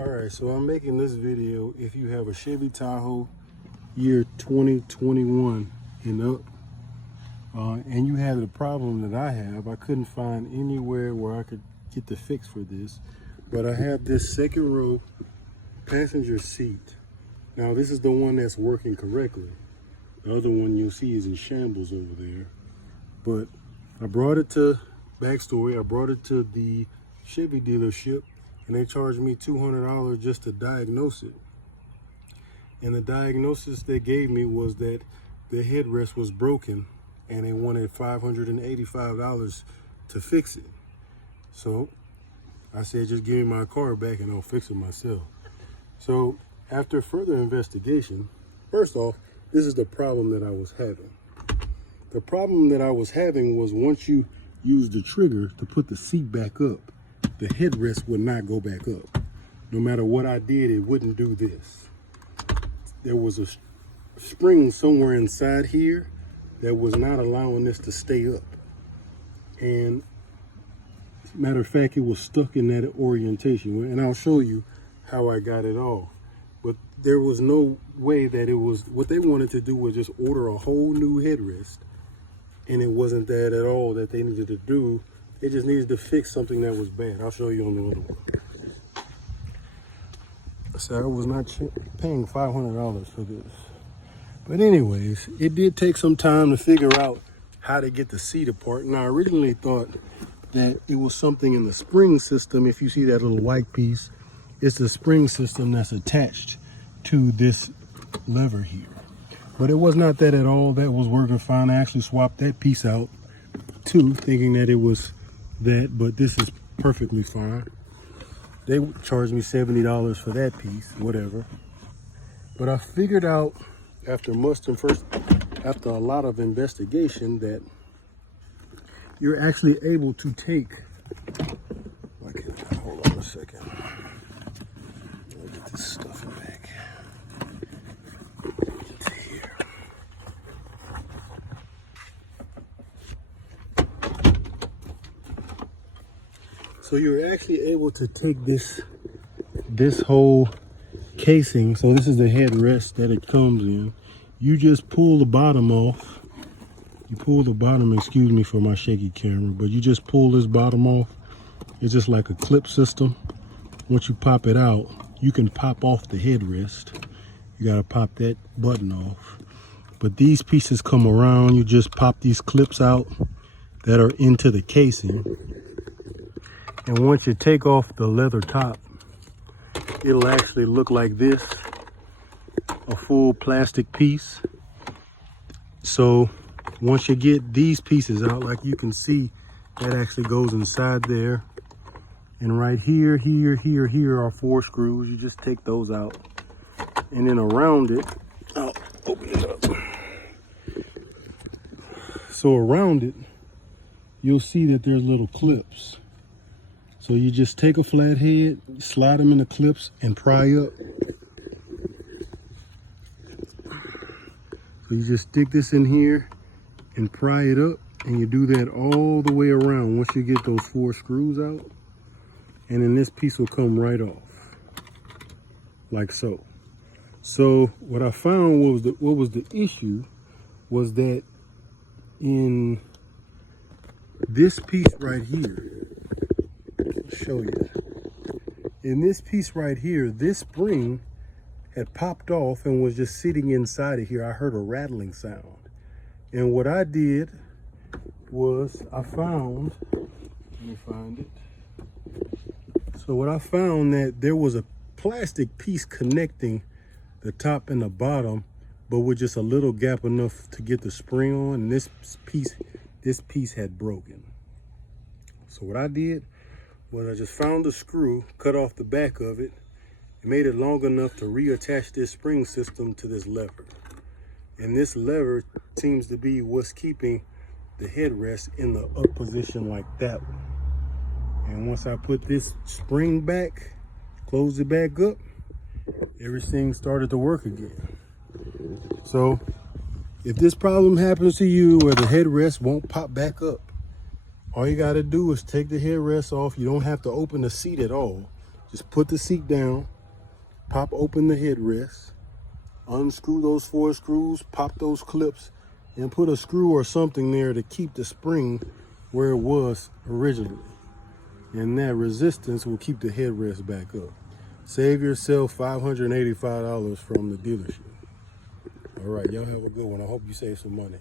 Alright, so I'm making this video if you have a Chevy Tahoe year 2021 and up, and you have the problem that I have. I couldn't find anywhere where I could get the fix for this, but I have this second row passenger seat. Now this is the one that's working correctly. The other one you'll see is in shambles over there. But I brought it to backstory. I brought it to the Chevy dealership, and they charged me $200 just to diagnose it. And the diagnosis they gave me was that the headrest was broken, and they wanted $585 to fix it. So I said, just give me my car back and I'll fix it myself. So after further investigation, first off, this is the problem that I was having. The problem that I was having was once you use the trigger to put the seat back up, the headrest would not go back up. No matter what I did, it wouldn't do this. There was a spring somewhere inside here that was not allowing this to stay up. And matter of fact, it was stuck in that orientation. And I'll show you how I got it off. But there was no way that it was, what they wanted to do was just order a whole new headrest. And it wasn't that at all that they needed to do. They just needed to fix something that was bad. I'll show you on the other one. So I was not paying $500 for this. But anyways, it did take some time to figure out how to get the seat apart. And I originally thought that it was something in the spring system. If you see that little white piece, it's the spring system that's attached to this lever here. But it was not that at all. That was working fine. I actually swapped that piece out too, thinking that it was that, but this is perfectly fine. They charged me $70 for that piece, whatever. But I figured out after a lot of investigation that you're actually able to take, hold on a second. Let me get this stuff back. Here. So you're actually able to take this whole casing. So this is the headrest that it comes in. You just pull the bottom off. You pull the bottom, excuse me for my shaky camera, but you just pull this bottom off. It's just like a clip system. Once you pop it out, you can pop off the headrest. You gotta pop that button off. But these pieces come around. You just pop these clips out that are into the casing. And once you take off the leather top, it'll actually look like this, a full plastic piece. So once you get these pieces out, like you can see, that actually goes inside there. And right here, here are 4 screws. You just take those out. And then around it, I'll open it up. So around it, you'll see that there's little clips. So you just take a flat head, slide them in the clips, and pry up. So you just stick this in here and pry it up, and you do that all the way around once you get those 4 screws out. And then this piece will come right off, like so. So what I found was the issue was that in this piece right here, show you. In this piece right here, this spring had popped off and was just sitting inside of here. I heard a rattling sound. And what I did was I found, let me find it. So what I found that there was a plastic piece connecting the top and the bottom, but with just a little gap enough to get the spring on, and this piece had broken. So what I did was I just found the screw, cut off the back of it, and made it long enough to reattach this spring system to this lever. And this lever seems to be what's keeping the headrest in the up position like that one. And once I put this spring back, closed it back up, everything started to work again. So if this problem happens to you where the headrest won't pop back up, all you got to do is take the headrest off. You don't have to open the seat at all. Just put the seat down, pop open the headrest, unscrew those 4 screws, pop those clips, and put a screw or something there to keep the spring where it was originally. And that resistance will keep the headrest back up. Save yourself $585 from the dealership. All right, y'all have a good one. I hope you save some money.